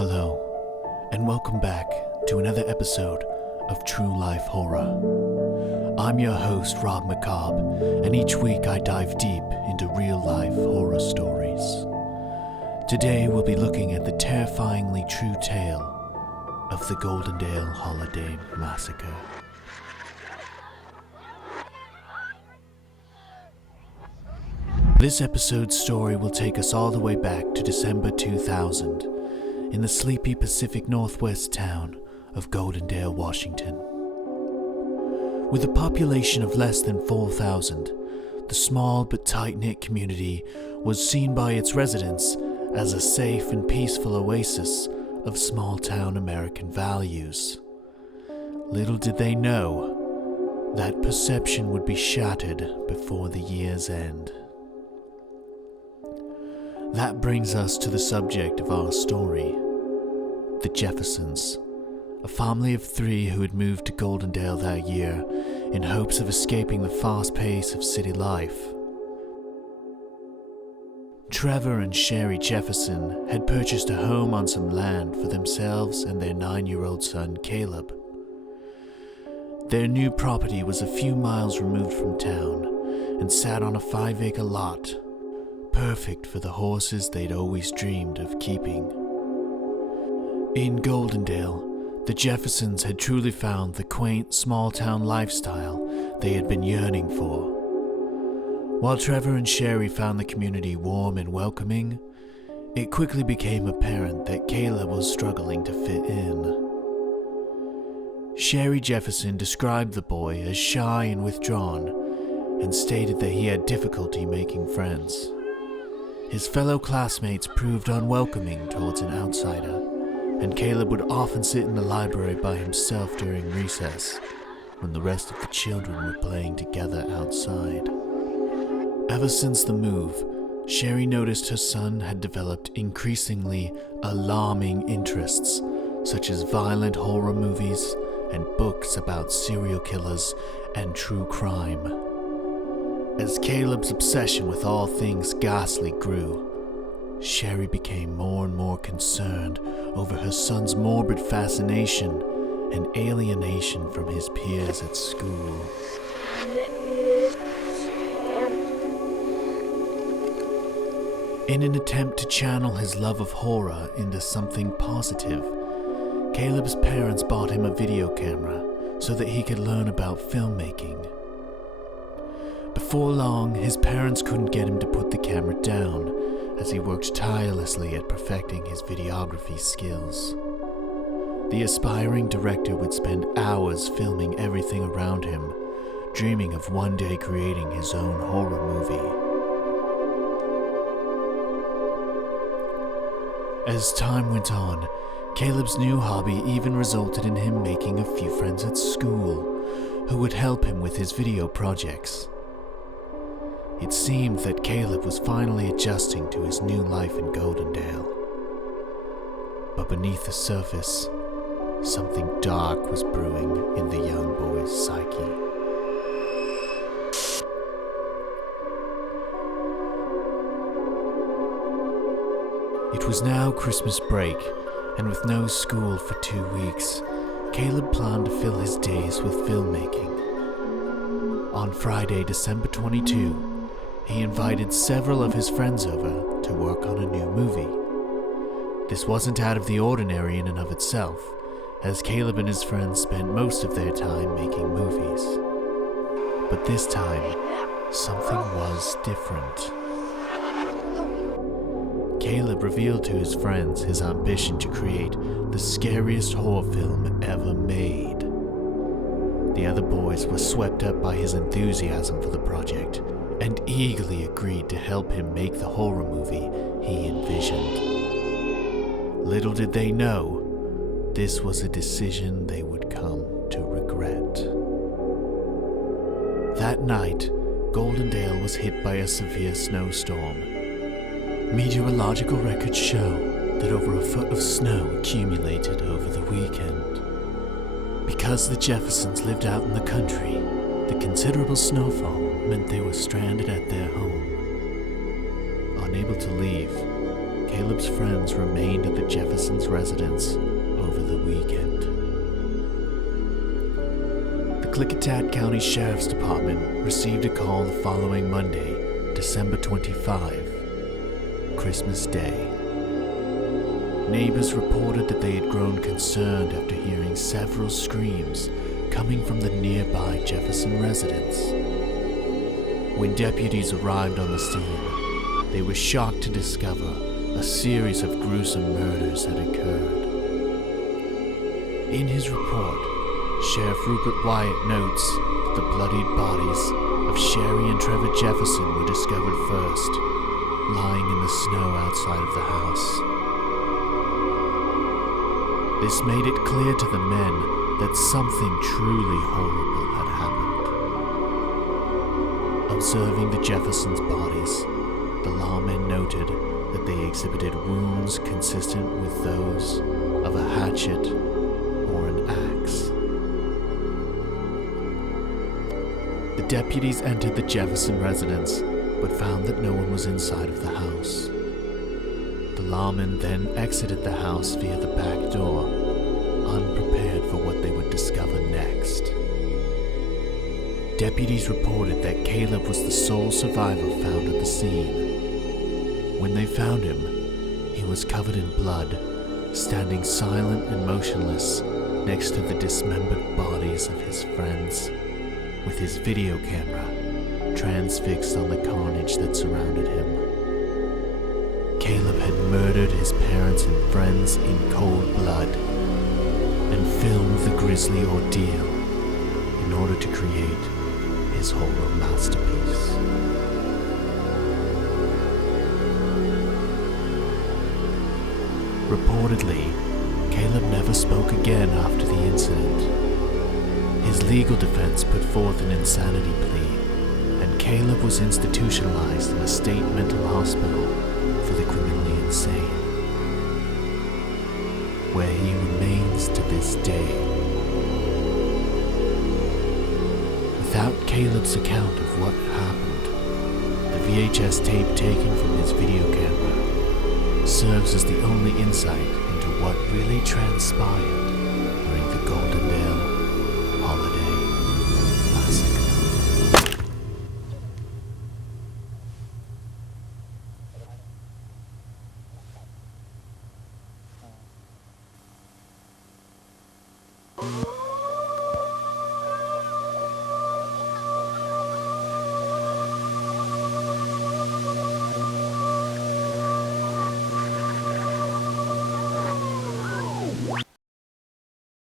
Hello, and welcome back to another episode of True Life Horror. I'm your host, Rob Macabre, and each week I dive deep into real-life horror stories. Today we'll be looking at the terrifyingly true tale of the Goldendale Holiday Massacre. This episode's story will take us all the way back to December 2000 in the sleepy Pacific Northwest town of Goldendale, Washington. With a population of less than 4,000, the small but tight-knit community was seen by its residents as a safe and peaceful oasis of small-town American values. Little did they know that perception would be shattered before the year's end. That brings us to the subject of our story, the Jeffersons, a family of three who had moved to Goldendale that year in hopes of escaping the fast pace of city life. Trevor and Sherry Jefferson had purchased a home on some land for themselves and their 9-year-old son, Caleb. Their new property was a few miles removed from town and sat on a 5-acre lot, perfect for the horses they'd always dreamed of keeping. In Goldendale, the Jeffersons had truly found the quaint small-town lifestyle they had been yearning for. While Trevor and Sherry found the community warm and welcoming, it quickly became apparent that Caleb was struggling to fit in. Sherry Jefferson described the boy as shy and withdrawn and stated that he had difficulty making friends. His fellow classmates proved unwelcoming towards an outsider, and Caleb would often sit in the library by himself during recess, when the rest of the children were playing together outside. Ever since the move, Sherry noticed her son had developed increasingly alarming interests, such as violent horror movies and books about serial killers and true crime. As Caleb's obsession with all things ghastly grew, Sherry became more and more concerned over her son's morbid fascination and alienation from his peers at school. In an attempt to channel his love of horror into something positive, Caleb's parents bought him a video camera so that he could learn about filmmaking. Before long, his parents couldn't get him to put the camera down, as he worked tirelessly at perfecting his videography skills. The aspiring director would spend hours filming everything around him, dreaming of one day creating his own horror movie. As time went on, Caleb's new hobby even resulted in him making a few friends at school who would help him with his video projects. It seemed that Caleb was finally adjusting to his new life in Goldendale. But beneath the surface, something dark was brewing in the young boy's psyche. It was now Christmas break, and with no school for 2 weeks, Caleb planned to fill his days with filmmaking. On Friday, December 22, he invited several of his friends over to work on a new movie. This wasn't out of the ordinary in and of itself, as Caleb and his friends spent most of their time making movies. But this time, something was different. Caleb revealed to his friends his ambition to create the scariest horror film ever made. The other boys were swept up by his enthusiasm for the project and eagerly agreed to help him make the horror movie he envisioned. Little did they know, this was a decision they would come to regret. That night, Goldendale was hit by a severe snowstorm. Meteorological records show that over a foot of snow accumulated over the weekend. Because the Jeffersons lived out in the country, the considerable snowfall meant they were stranded at their home. Unable to leave, Caleb's friends remained at the Jefferson Jefferson's residence over the weekend. The Klickitat County Sheriff's Department received a call the following Monday, December 25, Christmas Day. Neighbors reported that they had grown concerned after hearing several screams coming from the nearby Jefferson residence. When deputies arrived on the scene, they were shocked to discover a series of gruesome murders had occurred. In his report, Sheriff Rupert Wyatt notes that the bloodied bodies of Sherry and Trevor Jefferson were discovered first, lying in the snow outside of the house. This made it clear to the men that something truly horrible had happened. Observing the Jeffersons' bodies, the lawmen noted that they exhibited wounds consistent with those of a hatchet or an axe. The deputies entered the Jefferson residence, but found that no one was inside of the house. The lawmen then exited the house via the back door, unprepared for what they would discover next. Deputies reported that Caleb was the sole survivor found at the scene. When they found him, he was covered in blood, standing silent and motionless next to the dismembered bodies of his friends, with his video camera transfixed on the carnage that surrounded him. Caleb had murdered his parents and friends in cold blood and filmed the grisly ordeal in order to create his horror masterpiece. Reportedly, Caleb never spoke again after the incident. His legal defense put forth an insanity plea, and Caleb was institutionalized in a state mental hospital for the criminally insane, where he remains to this day. Without Caleb's account of what happened, the VHS tape taken from his video camera serves as the only insight into what really transpired during the Goldendale Holiday Massacre.